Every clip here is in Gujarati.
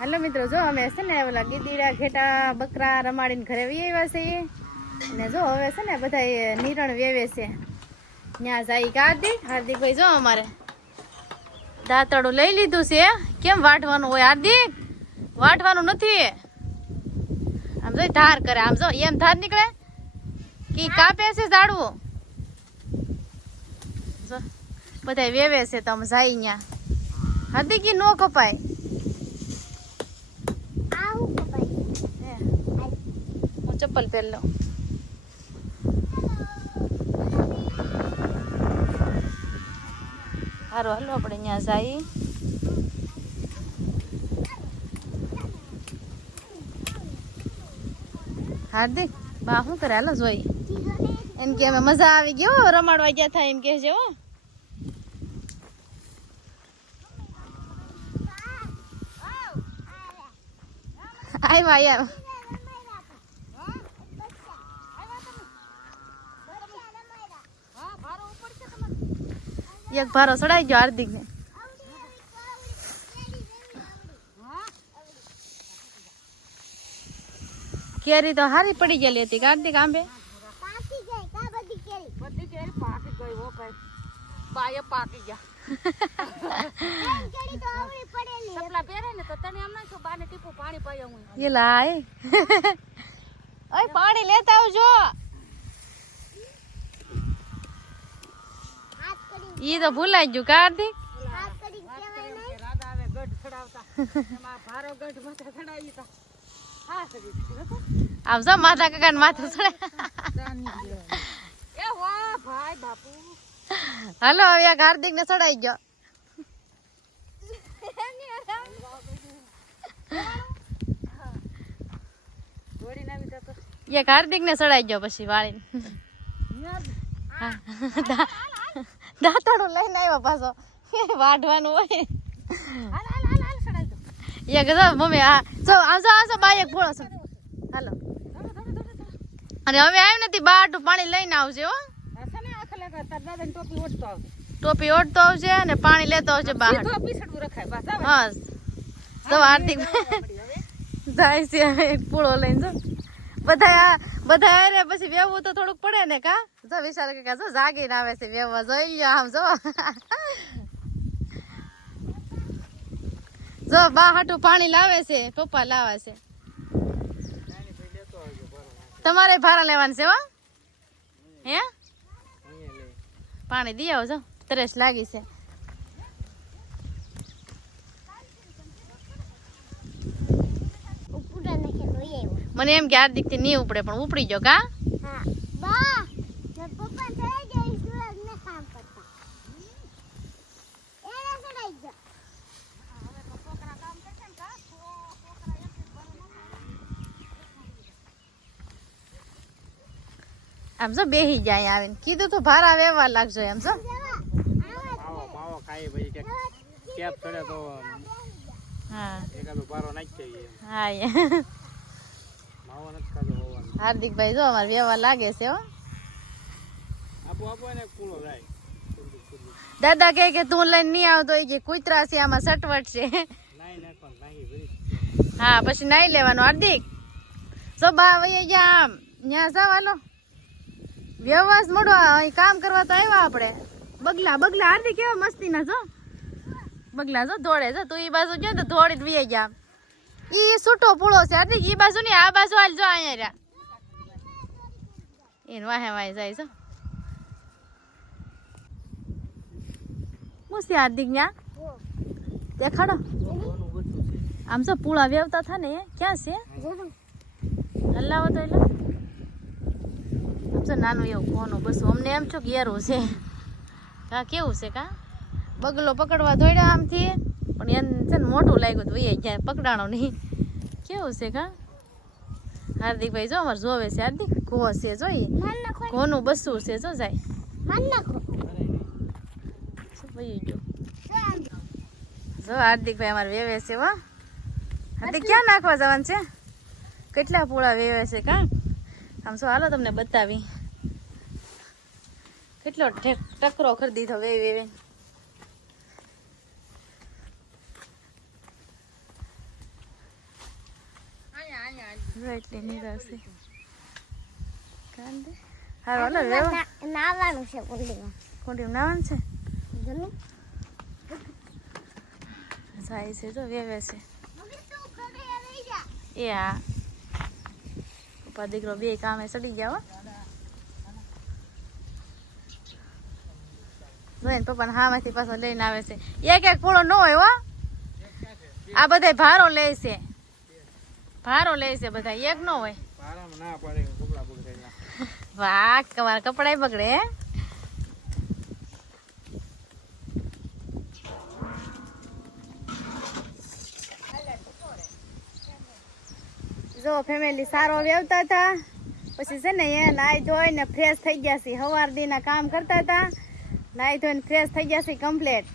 હાલો મિત્રો, જો અમે છે ને ઓલા ગીદીડા ઘેટા બકરા રમાડીને ઘરે વી આવ્યા છીએ. અને જો હવે છે ને બધા નિરણ વેવે છે. ત્યાં જાય હાર્દિક. હાર્દિકભાઈ જો અમારે દાંતડું લઈ લીધું છે. કેમ વાટવાનું હોય હાર્દિક? વાટવાનું નથી. આમ જો ધાર કરે, આમ જો એમ ધાર નીકળે. કે કાપે છે ઝાડવું? બધા વેવે છે તમે જાય ત્યાં હાર્દિક નો કપાય હે. હું ચપ્પલ પહેરી લઉં હારો હાલો આપણે ત્યાં જઈએ હાર્દિક બા શું કરે હાલો જોઈ એમ કે અમે મજા આવી ગયો રમાડવા ગયા થાય એમ કે છે હો આવ્યા આવ્યા એક ભારો ચડાઈ ગયો હાર્દિક ને કેરી તો હારી પડી ગયેલી હતી હાર્દિક આંબે? બધી કેરી પાકી ગઈ હો ભાઈ બાય પાકી ગયા ચપલા પહેરે ને તો તને એમ ના બાને ટીપું પાણી પાયો હું એ લાય ઓય પાણી લેતા આવજો ઈ તો ભૂલાઈ ગયું કાર્તિક આવજો આવે કાકા માથે ચડે. હલો વાહ ભાઈ બાપુ હવે કાર્તિક ને ચડાઈ ગયો. યા જતો ને ચડાઈ ગયો પછી વાળીને. દાંતડું લઈને આવ્યો પાછો. વાઢવાનું હોય. મમ્મી આ જો આમ જો આમ બા એક ફોળો છે. હાલો. અને હવે આવ્યું નથી બાટું પાણી લઈને આવજે હો. ટોપી ઓઢતો આવશે અને પાણી લેતો આવજે બહાર. બસ આવે. આર્થિક જાય છે એક પૂળો લઈને જો. બધા આ- બધા અરે પછી વેવું તો થોડુંક પડે ને કા? જો વિશાલ કાકા જો જાગીને આવે છે વેવા જોઈ લ્યો આમ જો. જો બા હાટું પાણી લાવે છે પપ્પા લાવે છે. તમારે ભાડા લેવાનું છે હો? હે? પાણી દી આવજો ત્રેસ લાગી છે. મને એમ કે હાર્દિકથી નહીં ઉપડે પણ ઉપડી ગયો કા? આમ જો બેહી જાય આવીને. કીધું તો ભારા વ્યવહાર લાગજો એમ જો. માવો માવો ખાઈ પછી કે કેપ ચડે તો હા. એકાદો પારો નાખી દઈએ હા માવો નથી ખાધો હોવાનો. હાર્દિકભાઈ જો અમારે વ્યવહાર લાગે છે હો. આપો આપો એને કૂળો જાય દાદા કહે કે તું લઈને નહીં આવતો એ કે કૂતરા છે આમાં સટવટ છે. હા પછી નાઈ લેવાનું હાર્દિક. જો બા ભાઈ ગયા આમ ત્યાં જાવ હાલો. વ્યવહાર મોડો અહીં કામ કરવા તો આવ્યા આપણે. બગલા બગલા, હાર્દિક કેવા મસ્તી ના જો બગલા જો દોડે જો તું એ બાજુ જો તો દોડીને વી ગયા ઈ છૂટો પૂળો છે, હાર્દિક, ઈ બાજુ નહીં, આ બાજુ હાલ જો અહીંયા રહ્યા. એને વાહે વાહે જાય છો. મુસી હાર્દિક ન્યા? દેખાડો. આમ જો પૂળા વેવતા થા ને ક્યાં છે? હલાવો તો એટલે જો નાનું એવું કોનું બસ અમને એમ છો કે યારું છે. કા કેવું છે કા? બગલો પકડવા દોડ્યા આમથી પણ એને છે ને મોટું લાગ્યું તો એ ક્યાંય પકડાણો નહીં. કેવું છે કા? હાર્દિકભાઈ જો અમારે જોવે છે હાર્દિક ઘો છે જોઈ ઘોનું બસું છે જો જાય. જો હાર્દિકભાઈ અમારે વેવે છે હો. હાર્દિક ક્યાં નાખવા જવાનું છે? કેટલા પૂળા વેવે છે કા? આમ શું હાલો તમને બતાવી. કેટલો ટકરો કરી દીધો વે નાવાનું છે કુંડીમાં. કોડી નાવાનું છે? જાય છે જો વેવે છે. તું એ હા પપ્પા દીકરો બે કામે ચડી ગયા હો. જોઈને પપ્પાને હામાંથી પાછો લઈને આવે છે. એક એક પૂળો ન હોય હો. આ બધા ભારો લે છે. ભારો લે છે બધા એક ન હોય. કપડા વાહ તમારા બગડે જો ફેમિલી સારો વ્યવતા હતા. પછી છે ને એ નાઈ ધોઈને ફ્રેશ થઈ ગયા છે. સવાર દીના કામ કરતા હતા. નાઈ ધોઈને ફ્રેશ થઈ ગયા છે કમ્પ્લેટ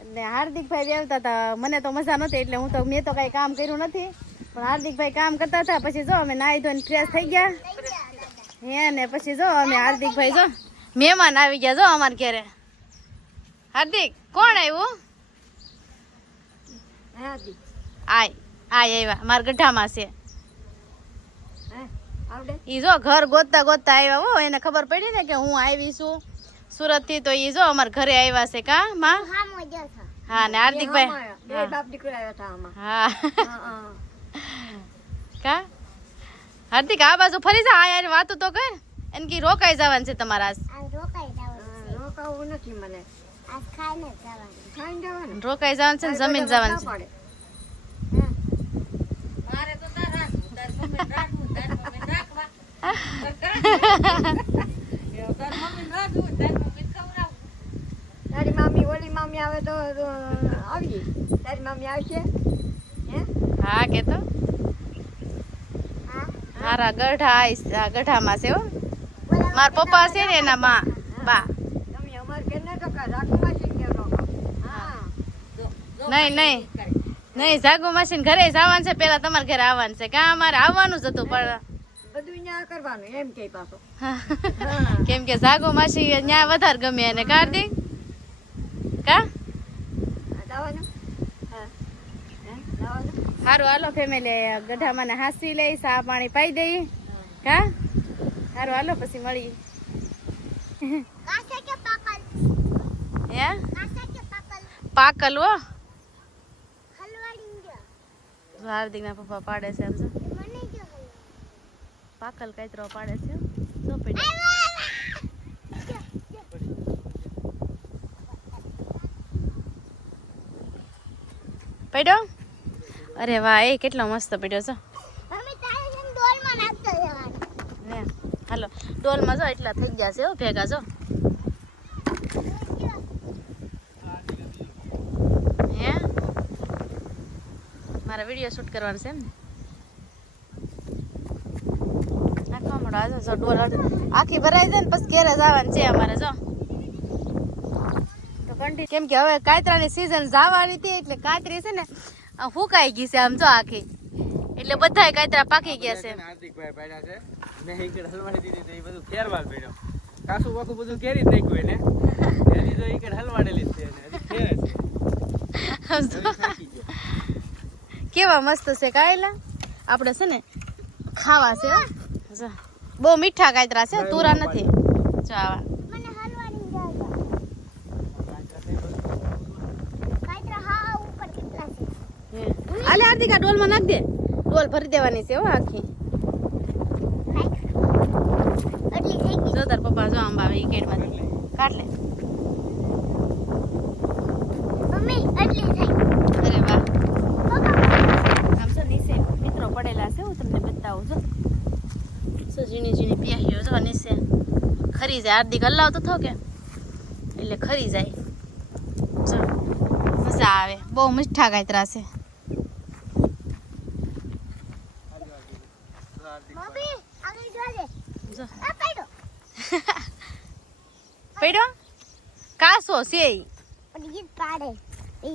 એટલે હાર્દિકભાઈ આવતા હતા મને તો મજા નહોતી એટલે હું તો મેં તો કાંઈ કામ કર્યું નથી. પણ હાર્દિકભાઈ કામ કરતા હતા પછી જો અમે નાઈ ધોઈને ફ્રેશ થઈ ગયા. હે ને પછી જો અમે હાર્દિકભાઈ જો મહેમાન આવી ગયા જો અમારા ઘરે. હાર્દિક કોણ આવ્યું? આય આય આવ્યા મારા ગઢામાં છે. હે ઈ જો ઘર ગોતતા ગોતતા આવ્યા હો એને ખબર પડી ને કે હું આવી છું. સુરતથી તો ઈ જો અમાર ઘરે આવ્યા છે કા માં? હા મોજો છો હા ને હાર્દિકભાઈ બે બાપ દીકરો આવ્યા હતા આમાં. હા. કા? હાર્દિક આ બાજુ ફરી જા આ યાર વાતો તો કર. એને કી રોકાઈ જવાનું છે તમારા આ રોકાઈ જવાનું હા, રોકાવું નથી મને. આ ખાઈને જ ખાઈને જવાનું? રોકાઈ જવાનું છે ને જમીન જવાનું છે. પડે. મારે તો તાર રાખવું તાર મમ્મી રાખવું તાર મમ્મી રાખવા એવું તાર મમ્મી રાખવું તાર મમ્મી ખવડાવવું તારી મામી ઓલી મામી આવે તો આવીએ. તારી મામી આવશે? હે? હા કે તો. હા? મારા ગઢા ગઢામાં છે હો. મારા પપ્પા છે ને એના માં બા. નહીં નહીં નહીં. જાગુ માસી ઘરે જવાનું છે. પેલા તમારા ઘરે આવવાનું છે. કાં અમારે આવવાનું જ હતું પણ કરવાનું એમ કે પાછો. કેમ કે જાગુ માસી ત્યાં વધારે ગમે એને. કાર્તિક કા? સારું હાલો ફેમિલી ગઢામાં હાસી લઈ સા પાણી પાઈ દઈ. કા? સારું હાલો પછી મળી. પાકલ હે? હાર્દિક ના પપ્પા પાડે છે એમ પાકલ કાતરો પાડે છે પડ્યો પડ્યો? અરે વાહ એ કેટલો મસ્ત પડ્યો છે. હાલો ડોલમાં જો એટલા થઈ ગયા છે ભેગા જો. હે? મારા વીડિયો શૂટ કરવાનો છે એમ ને. આખો મળો આજે જો ડોલ આખી ભરાઈ જાય ને પછી ઘેરે જવાનું છે અમારે જો. કેમ કે હવે કાતરાની સિઝન જવાની હતી એટલે કાતરી છે ને આ હુકાઈ ગઈ છે આમ જો આખી. એટલે બધાય કાતરા પાકી ગયા છે. હાર્દિકભાઈ પાડ્યા છે. મેં ઈકડ હલવાડી દીધી એ બધું ફેરવાલ પડ્યો. કાસુ બાકુ બધું કેરી જ નાખ્યું એને. હજી તો ઈકડ હલવાડેલી છે હજી ફેરે છે. હજી થાકી ગયો. કેવા મસ્ત છે કાયલા? આપણે છે ને ખાવા છે બહુ મીઠા કાતરા છે તુરા નથી. જો આવા મને હલવાડી જાય કાઈતરા હા ઉપર કેટલા હાર્દિકા ડોલમાં નાખ દે? ડોલ ભરી દેવાની છે હો આખી. જો તાર પપ્પા જો આંબા આવે કેડમાંથી કાઢ લે. મમ્મી આટલી થઈ. અરે વાહ. આમ જો નીચે મિત્રો પડેલા છે હું તમને બતાવું જો. ઝીણી ઝીણી પ્યાહીઓ જો નીચે. ખરી જાય. હાર્દિક હલાવતો થો કે? એટલે ખરી જાય. મજા આવે. બહુ મીઠા કાતરા છે. જો. પડ્યો કાસો છે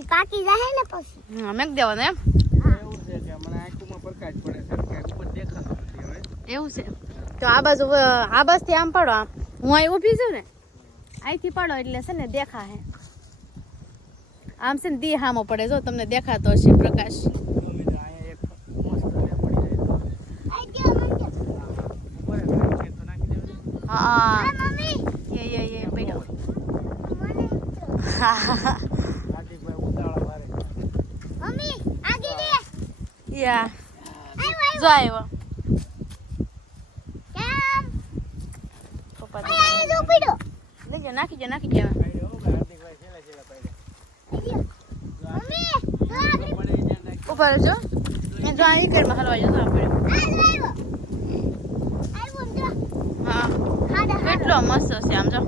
પાકી જાય ને પછી. હા, મેક દેવાનો એમ. એવું છે કે મને આંખોમાં પ્રકાશ પડે છે કે ઉપર દેખાતો નથી હવે. એવું છે. તો આ બાજુ આ બાજુથી આમ પડો આમ. હું અહીં ઊભી છું ને અહીંથી પાડો એટલે છે ને દેખા હે આમ છે ને દી હામો પડે જો તમને દેખાતો હશે પ્રકાશ તો મિત્રો અહીંયા એક મસ્ત ને પડી જાય તો હાર્દિકભાઈ ઉતાવળા મારે મમ્મી આગી દે યા આવ્યો જો આવ્યો કેમ પપ્પા ઓય આને જો પીડો લેજો નાખી જો નાખી જો પાડ્યો હો ભાઈ, હાર્દિકભાઈ છેલ્લે છેલ્લે પાડ્યા. મમ્મી જો આગળ પડે ઈ ધ્યાન રાખજો. ઉપર જો એ જો આ ઈકડમાં હલવા જતો આપણે. આ જો આવ્યો આવ્યો ને જો. હા. કેટલો મસ્ત છે આમ જો.